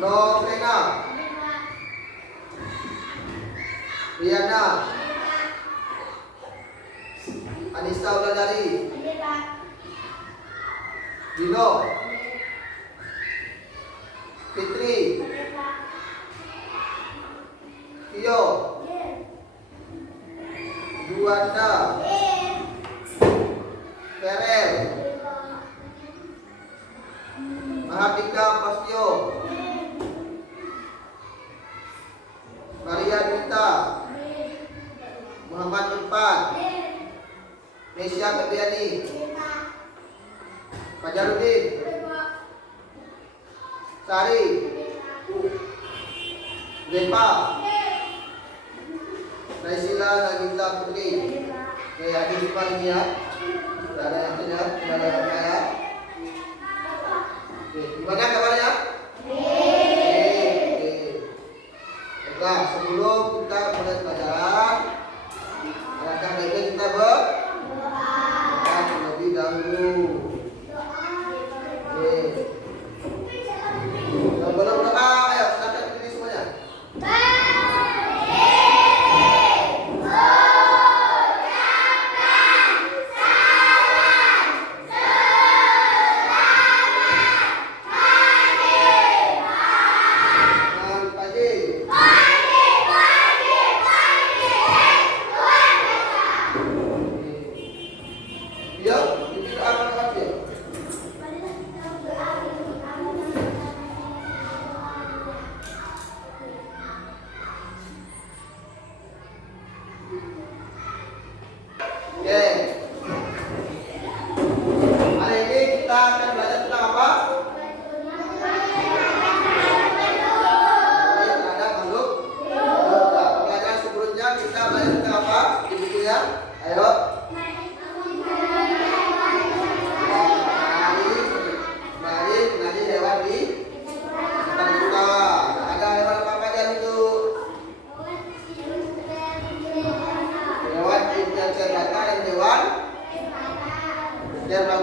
Novena, Riana, Anissa Wulandari, Dino, Fitri, Tio, Juanda, Ferel, Mahardika Pastio, Maria Dita, Muhammad Irfan, Nesya Febriani, Fajarudin, Sari, Depa, Naisila Nagita Putri. Oke, ada depan ini ya. Sudah ada yang punya, sudah ada yang punya. Oke, gimana kabarnya? Oke. Baiklah, sebelum kita mulai pelajaran, alangkah baiknya kita berdoa terlebih dahulu. Oke. Sebelum doa, ayo silakan berdiri semuanya.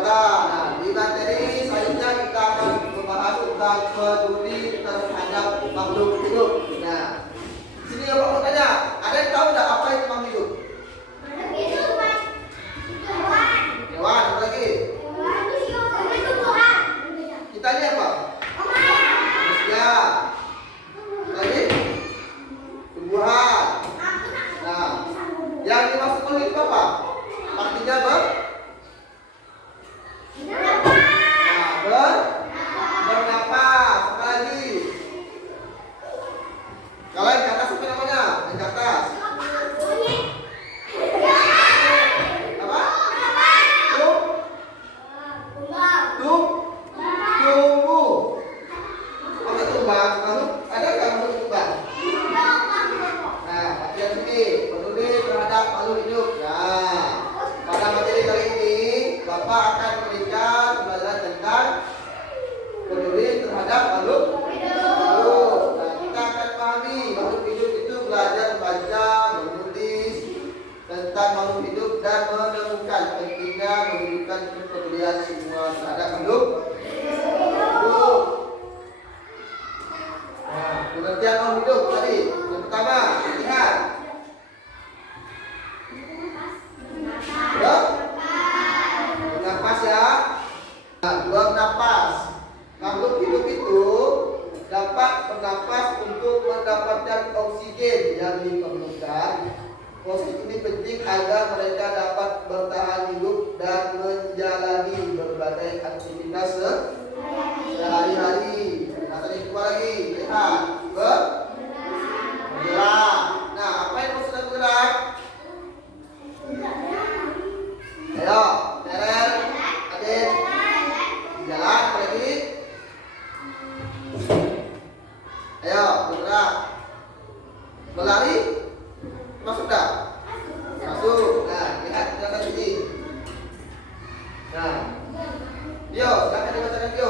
Nah, di materi selanjutnya kita akan membahas tentang peduli terhadap makhluk hidup. Nah, sini Bapak mau tanya, ada yang tahu nggak apa itu makhluk hidup? Hewan, apa lagi? Kita ini apa? Manusia. Lagi? Tumbuhan. Nah, yang dimaksud makhluk hidup apa? Artinya bernapas. Apa lagi? Kalau yang ke atas apa namanya? Yang ke atas. Apa? Tumbuh. Apa tumbang? Ada nggak makhluk tumbang? Nah, bagian sini peduli terhadap makhluk hidup. Nah, pada materi kali ini Bapak akan memberikan pelajaran tentang peduli terhadap makhluk hidup. Nah, kita akan pahami makhluk hidup itu belajar baca, menulis tentang makhluk hidup dan menemukan pentingnya menunjukkan kepedulian semua terhadap makhluk hidup. Nah, pengertian makhluk hidup tadi. Yang pertama, lihat. Bernapas ya. Nah, bernapas. Makhluk hidup itu dapat bernapas untuk mendapatkan oksigen yang diperlukan. Oksigen ini penting agar mereka dapat bertahan hidup dan menjalani berbagai aktivitas sehari-hari. Nah, tadi coba lagi lihat bergerak. Nah, apa yang maksudnya bergerak? Ayo, Terel, Adit, jalan lagi. Ayo, bergerak. Berlari, masuk dah. Masuk. Nah, lihat jalan sini. Nah, Dio, silakan dibacakan Dio.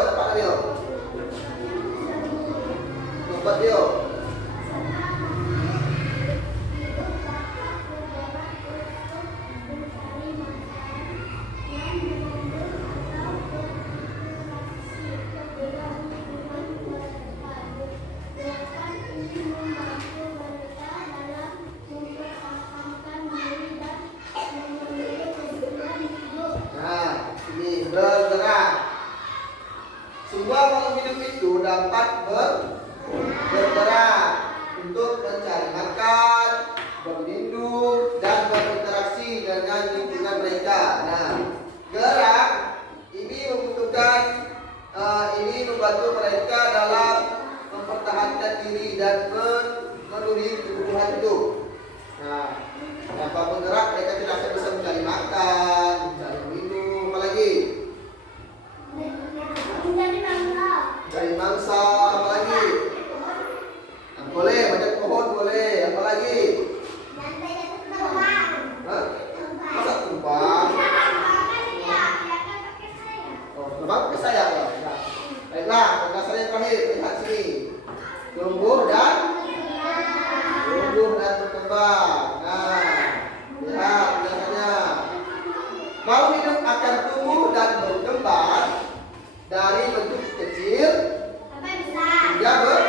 Semua makhluk hidup itu dapat bergerak untuk mencari makan, berlindung, dan berinteraksi dengan lingkungan mereka. Nah, gerak ini membutuhkan ini membantu mereka dalam mempertahankan diri dan memenuhi kebutuhan hidup. Nah, tanpa bergerak mereka tidak akan bisa mencari makan, mencari minum, apalagi dari mangsa, apalagi boleh banyak pohon, boleh apalagi masa tumpang terbang ke saya ya. Baiklah, penjelasan yang terakhir lihat sini, tumbuh dan berkembang. Nah, lihat penjelasannya. Makhluk hidup akan tumbuh dan berkembang dari bentuk kecil hingga besar.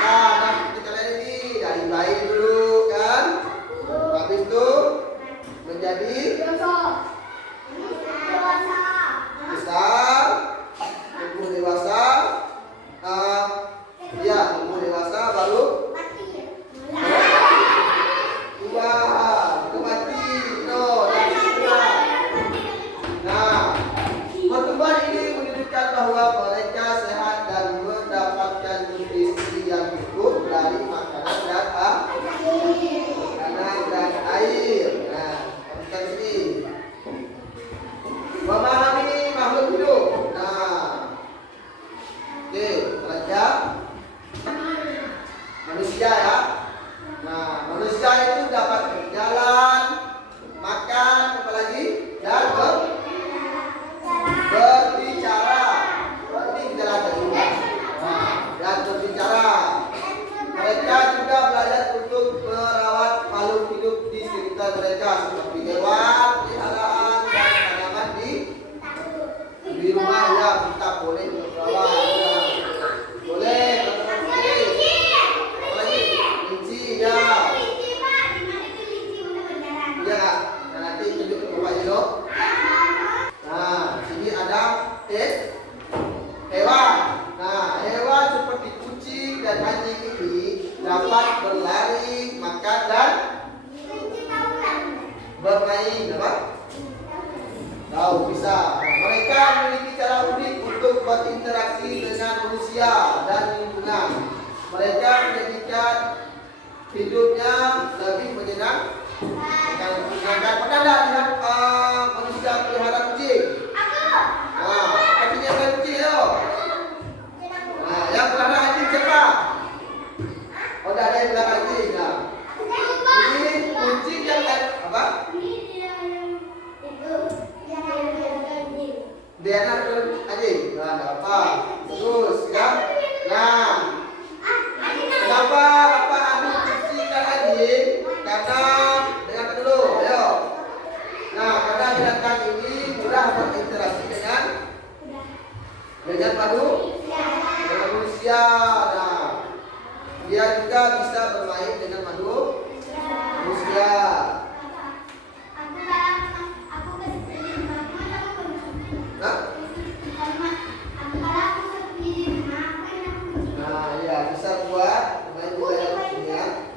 Nah, kita lihat ini dari bayi dulu kan, habis itu menjadi besar, tumbuh dewasa, tumbuh dewasa baru mati. Nah, pertumbuhan ini menunjukkan bahwa mereka sehat dan mendapatkan nutrisi yang cukup dari makanan dan air. Nah, kita sini memahami makhluk hidup. Nah, oke, belajar manusia ya. Nah, manusia itu dapat berjalan, makan, apalagi dan berbicara. Ini gejala juga. Nah, dan berbicara. Mereka juga belajar untuk merawat makhluk hidup di sekitar mereka seperti hewan peliharaan dan tanaman di rumah ya, kita boleh merawat. Ya. Boleh, apalagi kelinci ya. Iya, nah, nanti tunjuk ke Bapak Jino. Nah, sini ada hewan. Nah, hewan seperti kucing dan anjing ini dapat berlari, makan dan bermain, apa? Tahu bisa. Mereka memiliki cara unik untuk berinteraksi dengan manusia dan lingkungan. Mereka menjadikan hidupnya lebih menyenangkan. Pernah tidak lihat manusia pelihara kucing? Nah, kucingnya kan kucing yo. Nah, yang pelihara anjing siapa? Oh, tidak ada yang pelihara anjing. Nah, ini kucing yang apa? Dia anak anjing. Nah, tidak apa. Terus ya. Nah, kenapa Bapak ambil kucing dan anjing? Karena dengarkan dulu, ayo. Nah, karena binatang ini mudah berinteraksi dengan manusia. Nah, dia juga bisa bermain dengan manusia. Nah, ya bisa buat bermain juga ya maksudnya.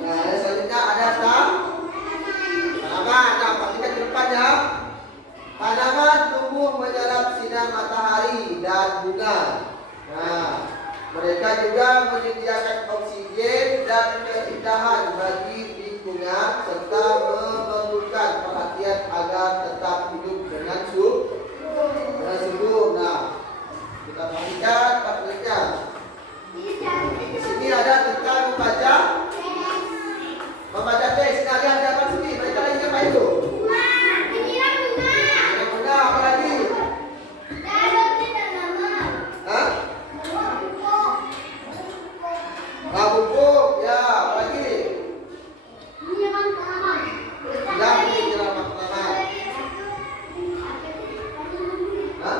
Nah, yang selanjutnya ada tanaman. Nah, perhatikan ke depan ya. Tanaman tumbuh menyerap sinar matahari dan bunga. Nah, mereka juga menyediakan oksigen dan keindahan bagi lingkungan serta memerlukan perhatian agar tetap hidup dengan subur. Nah, kita perhatikan praktiknya. Di sini ada tentang membaca teks. Nah, lihat di atas sini. Mereka lagi apa itu? Bunga, apa lagi? Hah? Bubuk, ya, apa lagi? Ya, ini tanaman. Hah?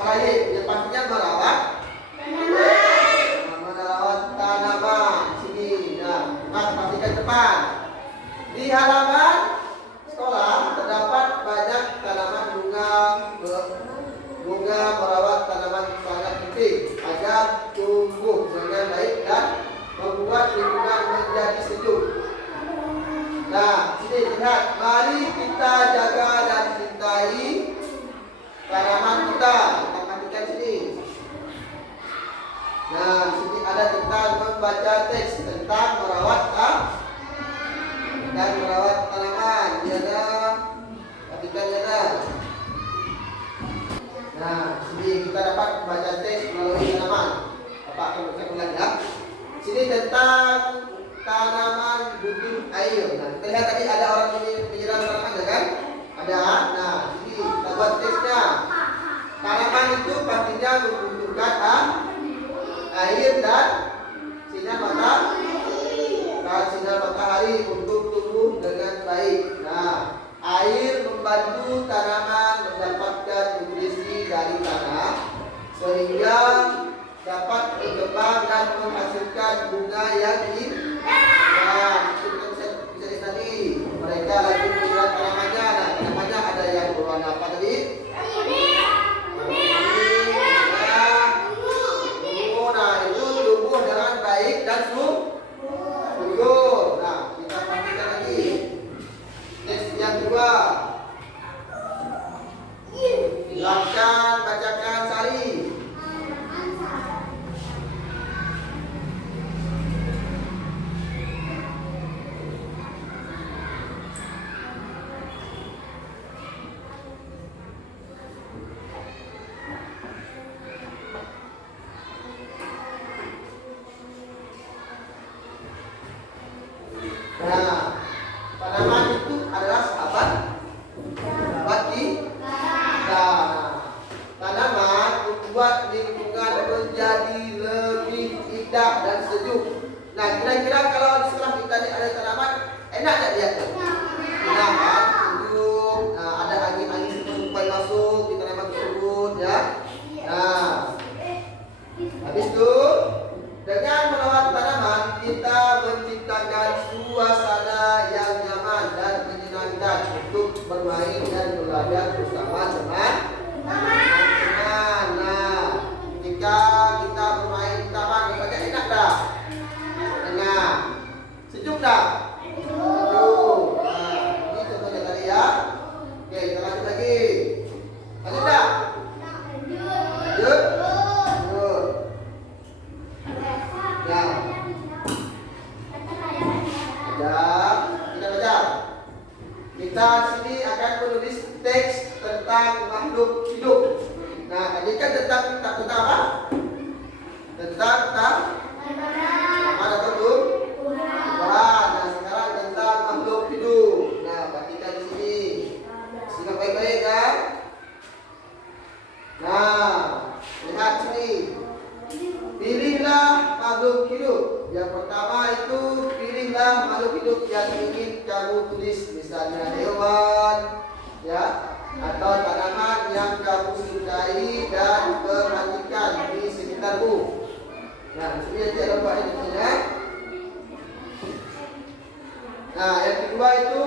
Apa lagi? Yang pastinya merawat tanaman. Sini, nah, perhatikan depan. Di halaman sekolah terdapat banyak tanaman bunga bunga merawat tanaman sangat penting agar tumbuh dengan baik dan membuat lingkungan menjadi sejuk. Nah, sini lihat, mari kita jaga dan cintai tanaman kita. Kita perhatikan sini. Nah, sini ada tentang membaca teks tentang merawat dan merawat tanaman. Ya dah. Perhatikan ya dah. Nah, sini kita dapat membaca teks melalui tanaman. Bapak akan ulang ya. Sini tentang tanaman butuh air. Nah, kita lihat tadi ada orang menyiram tanaman ya kan? Ada. Nah, sini kita buat teksnya. Tanaman itu pastinya membutuhkan air dan sinar matahari untuk tumbuh dengan baik. Nah, air membantu tanaman mendapatkan nutrisi dari tanah sehingga dapat berkembang dan menghasilkan bunga yang indah. Itu bisa lihat tadi. Mereka lagi menyiram tanamannya. Nah, tanamannya ada yang berwarna apa tadi? Nah, itu tumbuh dengan baik dan subur. Nah, kita perhatikan lagi. Teks yang kedua. Silakan bacakan Sari. Nah, tanaman itu adalah sahabat kita. Tanaman membuat lingkungan menjadi lebih indah dan sejuk. Nah, kira-kira kalau di sekolah kita ada tanaman, enak tak lihatnya? Enak kan? Sejuk. Nah, ada angin-angin supaya masuk di tanaman tersebut ya. Nah, habis itu dengan merawat tanaman kita menciptakan suasana yang nyaman dan menyenangkan untuk bermain dan belajar bersama teman-teman. Nah, ketika kita bermain di taman, rasanya enak dah? Enak. Sejuk dah? Sejuk. Nah, ini contohnya tadi ya. Oke, kita lanjut lagi. Lanjut dah? Lanjut? Ya. Kita baca. Kita sini akan menulis teks tentang makhluk hidup. Nah, tadi kan tentang apa? Tentang ada betul? Nah, sekarang tentang makhluk hidup. Nah, perhatikan di sini. Simak baik-baik ya. Nah, lihat sini. Pilihlah makhluk hidup. Yang pertama itu pilihlah makhluk hidup yang ingin kamu tulis, misalnya hewan, ya, atau tanaman yang kamu sukai dan perhatikan di sekitarmu. Nah, di sini ada lupa ini ya. Nah, yang kedua itu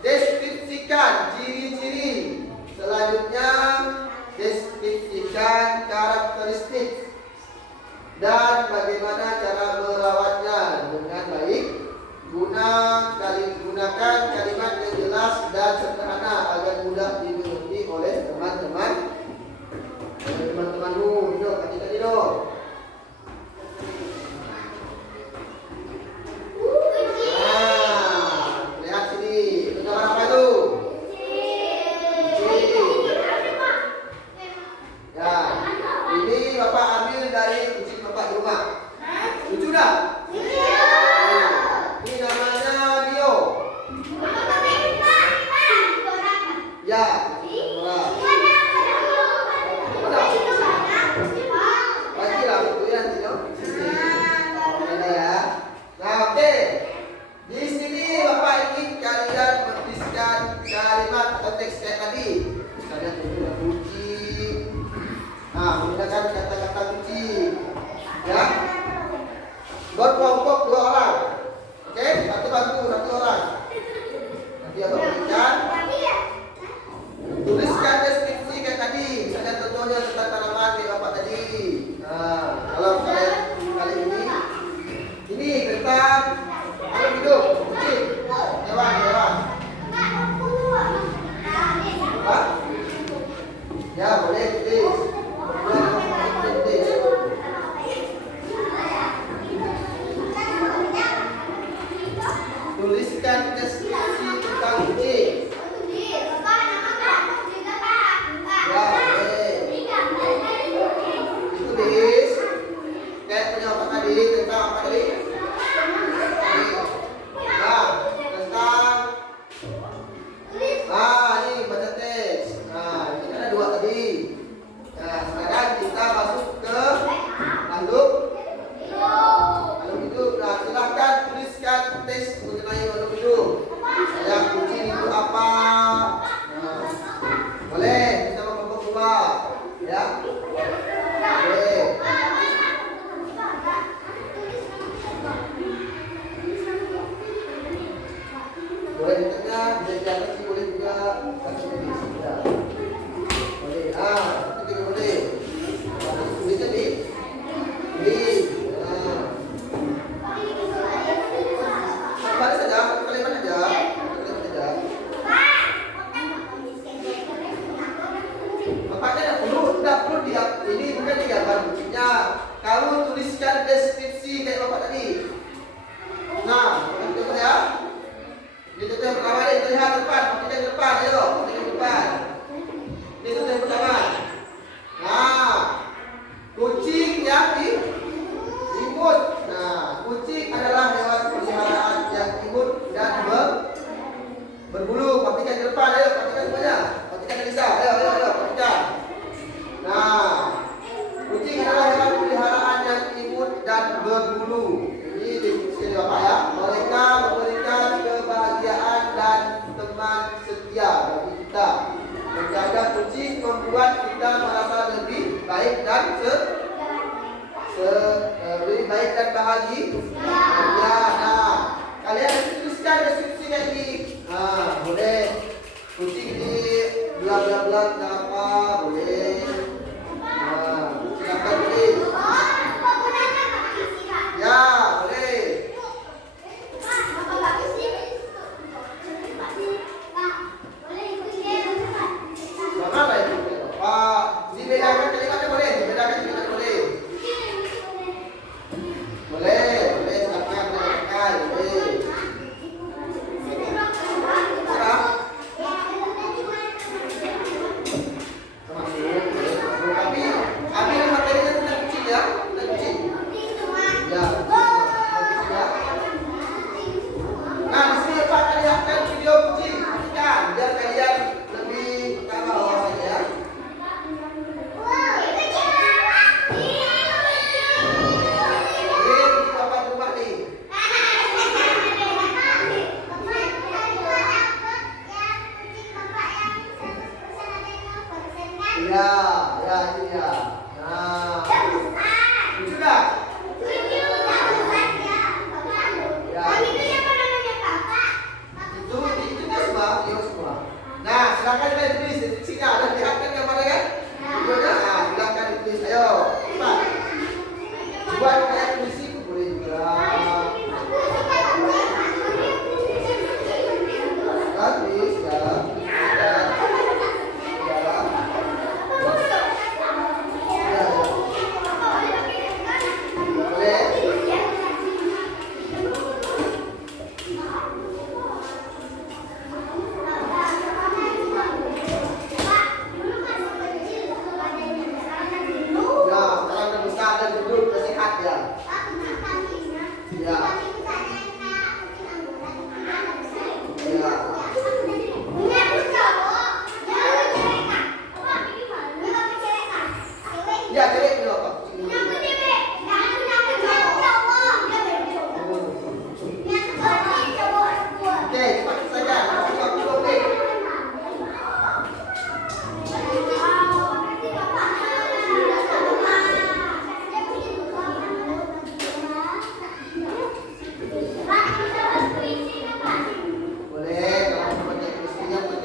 deskripsikan ciri-ciri. Selanjutnya deskripsikan karakteristik dan bagaimana cara merawatnya dengan baik. Gunakan kalimat yang jelas dan sederhana agar mudah dimengerti oleh teman-temanmu. Dok, tadi dok. Nah, lihat sini. contohnya tentang tanaman kayak bapak tadi. Nah, kalau kalian kali ini tentang makhluk hidup, kucing, hewan. Apa? Ya boleh, tulis. Tuliskan deskripsi tentang kucing. Ya boleh. Ditulis. Kayak punya apa tadi? Tentang apa tadi? Nah, tentang. Ini baca teks. Nah, ini ada 2 tadi. Nah, sekarang kita masuk ke makhluk hidup. Nah, silahkan tuliskan teks mengenai makhluk hidup. Yang kucing itu apa? Nah, boleh kita kelompok 2, ya. Boleh. Boleh di tengah, bisa di atas sih, boleh juga kasih di sini. Ya. Boleh. Itu juga boleh. Tulisnya di. Kembali saja, kalimat aja. Bapaknya tidak perlu dia. Ini bukan digambar kucingnya. Kamu tuliskan deskripsi kayak bapak tadi. Nah, contoh ya. Ini contoh yang pertama nih, terlihat depan, pakai yang depan, ayo, pakai yang depan. Ini contoh yang pertama. Nah, kucing yang imut. Nah, kucing adalah hewan peliharaan yang imut dan berbulu. Pakai yang depan, ayo, pakai semuanya. Pakai yang bisa, ayo, pakai. Nah, kucing adalah hewan peliharaan yang imut dan berbulu. Ini definisi Bapak ya. Mereka memberikan kebahagiaan dan teman setia bagi kita. Menjaga kucing membuat kita merasa lebih baik dan lebih baik dan bahagia. Ya, nah, kalian tuliskan deskripsi kayak ini. Nah, boleh. Kucing ini bla apa, boleh. Nah, silakan tulis. Ya, boleh. Bagaimana itu? Pak, dibedakan kalimatnya boleh, boleh. Boleh, silakan, boleh. Serah. Tapi ambil materinya tentang kucing ya, tentang kucing. Ya, nah, di sini Pak lihatkan video kucing, kan? Biar kalian lebih pertama wawasannya ya. Ya, ini ya. Nah, sudah. Ya. Itu dia semua. Nah, silakan kalian tulis deskripsinya. Ada lihatkan gambarnya kan? Videonya. Nah, silakan ditulis. Ayo, cepat. Buat kayak puisi boleh juga. Tulis ya.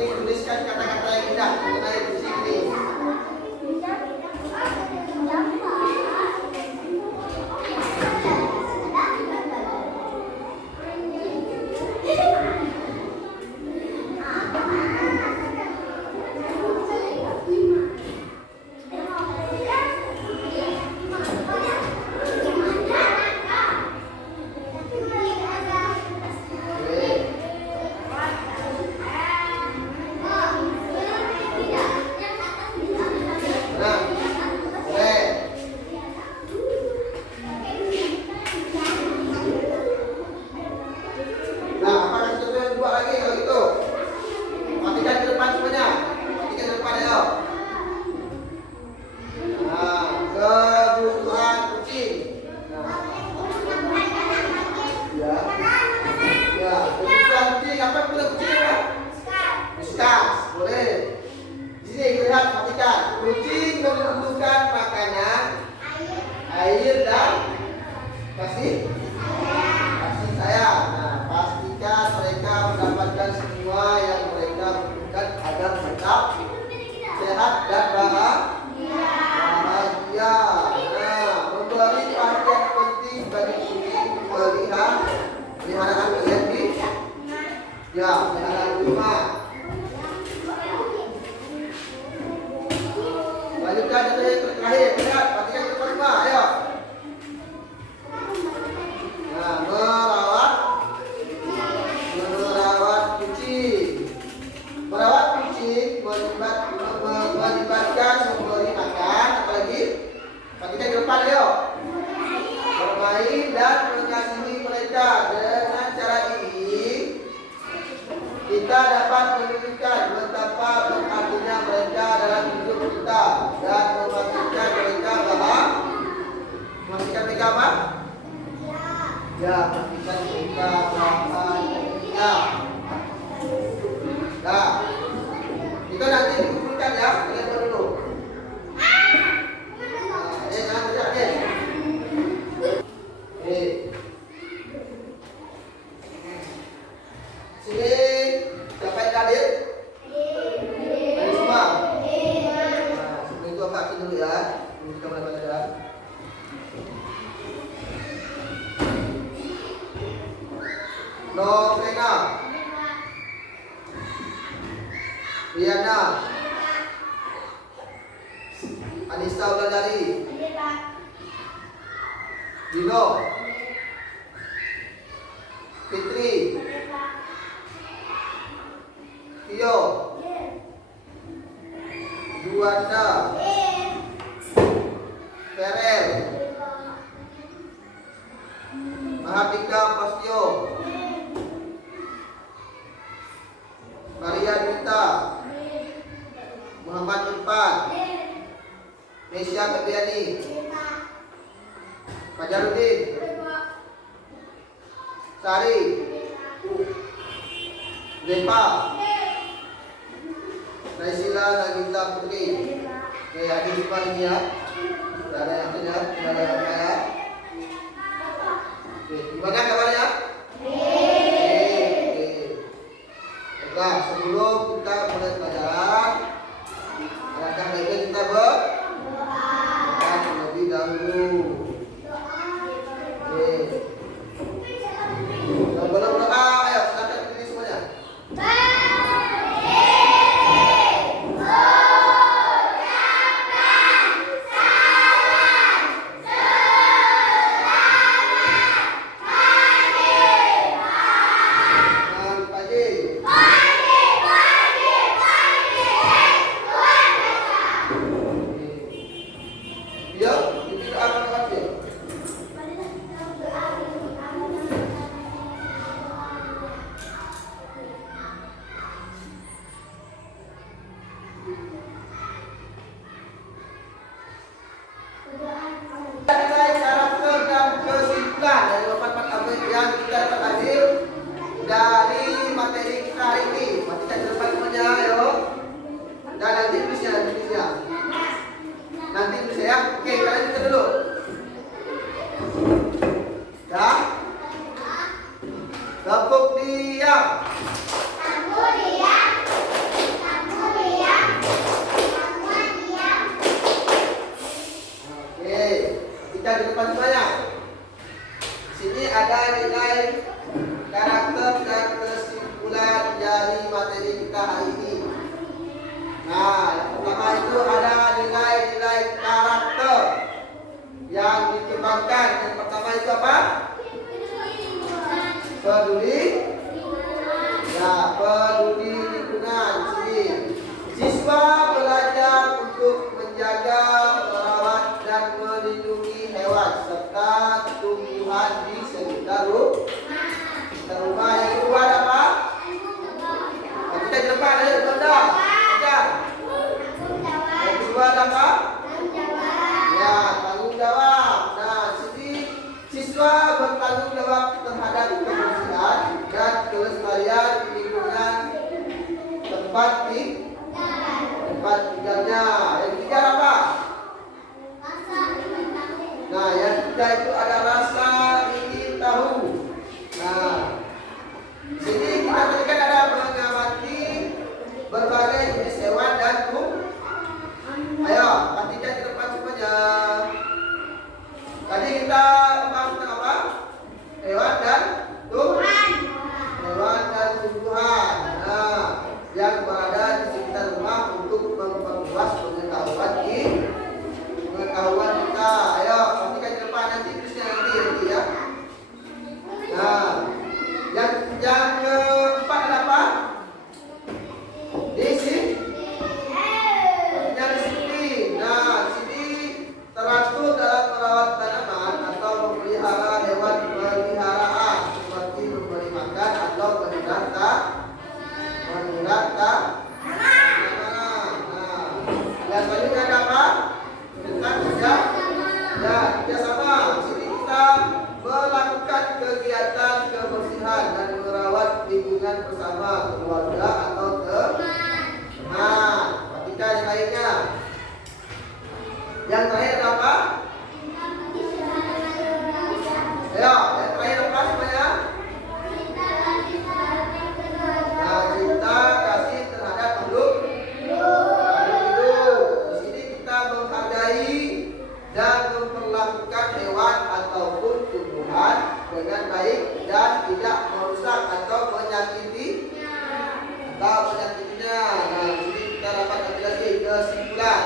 Tuliskan kata-kata yang indah mengenai puisi ini. Lanjutkan contoh yang terakhir. Lihat, perhatikan yang kelima. Ayo. Nah, merawat kucing. Merawat kucing melibatkan memberi makan, apalagi? Perhatikan di depan, ayo. Bermain dan mengasihi mereka. Dengan cara ini kita dapat menunjukkan betapa berartinya mereka dalam hidup kita dan memastikan mereka memastikan mereka apa? Ya, memastikan mereka bahagia. Nah, kita nanti dikumpulkan ya, kalian dulu. Nah, jangan bergerak deh. Sini, siapa yang hadir? Hadir semua. Nah, sebelum itu apa dulu ya? Kita mulai belajar. Novena, Riana, Anissa Wulandari, Dino, Fitri, Tio, Juanda, Ferel, Mahardika Pastio, Maria Dita, Muhammad Irfan, Nesya Febriani, Fajarudin, Sari, Depa, Naisila Nagita Putri. Oke, hadir semua ini ya. Sudah ada yang punya, sudah ada yang punya. Oke, gimana kabarnya? Nah, sebelum kita mulai pelajaran, alangkah baiknya kita berdoa terlebih dahulu. Oke. Sebelum berdoa, ayo silakan berdiri semuanya. Dari materi kita hari ini, mati kita depan semuanya, ayo. Dan nanti tulisnya. Nanti tulisnya ya. Oke, kalian kita dulu. Ya. Tepuk diam. Oke, kita di depan semuanya. Sini ada nilai karakter dan kesimpulan dari materi kita hari ini. Nah, yang pertama itu ada nilai-nilai karakter yang dikembangkan. Yang pertama itu apa? Peduli. Ya, peduli lingkungan. Sini. Siswa belajar untuk menjaga, merawat dan melindungi hewan serta tumbuhan di sekitar rumah. Yang kedua ada apa? Kita di depan ayo Bunda. Yang kedua ada apa? Ya, tanggung jawab. Nah, sini siswa bertanggung jawab terhadap kebersihan dan kelestarian lingkungan tempat tinggalnya. Yang ketiga apa? Nah, yang ketiga itu ada rasa ingin tahu. Nah, di sini kita berikan ada mengamati berbagai jenis hewan dan tumbuhan. Ayo, Yang terakhir ada apa? Ayo, yang terakhir apa semuanya? Nah, cinta kasih terhadap makhluk hidup. Di sini kita menghargai dan memperlakukan hewan ataupun tumbuhan dengan baik dan tidak merusak atau menyakitinya. Nah, jadi kita dapat ambil lagi kesimpulan.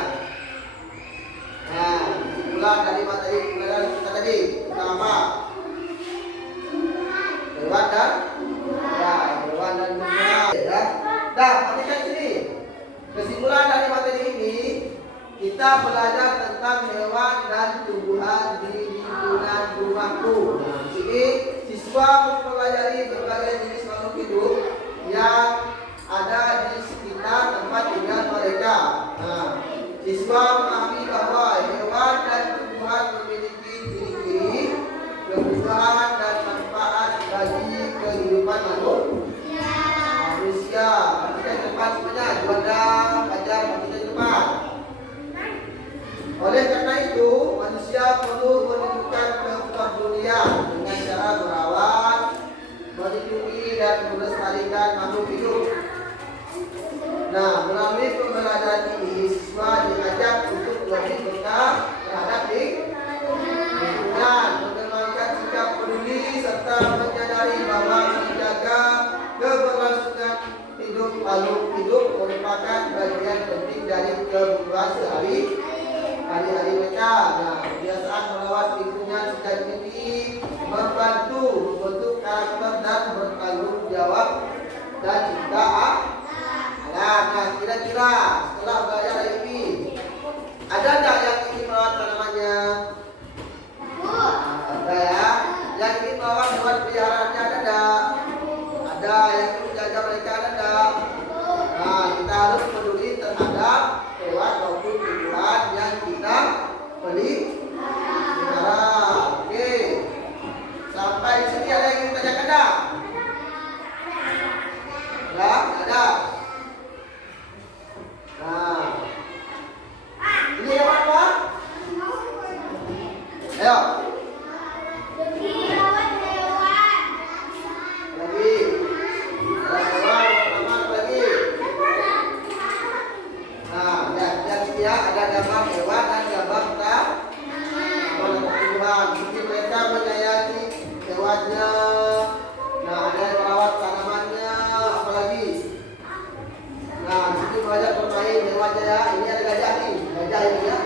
Nah, kesimpulan dari materi pembelajaran kita tadi. Pertama, hewan dan tumbuhan. Ya. Dah, perhatikan sini. Kesimpulan dari materi ini, kita belajar tentang hewan dan tumbuhan di lingkungan rumahku. Nah, di sini siswa mempelajari berbagai jenis makhluk hidup yang ada di sekitar tempat tinggal mereka. Nah, siswa memahami bahwa hewan dan tumbuhan memiliki ciri-ciri, kebutuhan dan manfaat bagi kehidupan manusia. Perhatikan depan semuanya, juanda, ajar, perhatikan depan. Oleh karena itu, manusia perlu menunjukkan kepedulian dengan cara merawat, melindungi dan melestarikan makhluk hidup. Nah, melalui pembelajaran ini, siswa diajak untuk lebih peka terhadap lingkungan, mengembangkan sikap peduli serta menyadari bahwa menjaga keberlangsungan hidup makhluk hidup merupakan bagian penting dari kebutuhan hari-hari mereka. Nah, kebiasaan merawat lingkungan sejak dini membantu membentuk karakter dan bertanggung jawab dan cinta. Nah, kira-kira setelah belajar hari ini, ada tak yang ingin merawat tanamannya? Ada ya. Yang ingin merawat hewan peliharaannya ada tak? Ada. Yang ingin menjaga mereka ada tak? Nah, kita harus peduli terhadap hewan maupun tumbuhan yang kita pelihara. Oke. Sampai di sini ada yang ingin tanyakan tak? Ada? Nah, ini hewan apa? Ayo. Lagi. Hewan lagi. Nah, yang sini ada gambar hewan dan gambar tumbuhan. Mungkin mereka menyayangi hewannya. Nah, ada yang merawat tanamannya, apalagi. Nah, di sini banyak bermain hewannya ya. Ini ada gajah nih, gajah ini ya.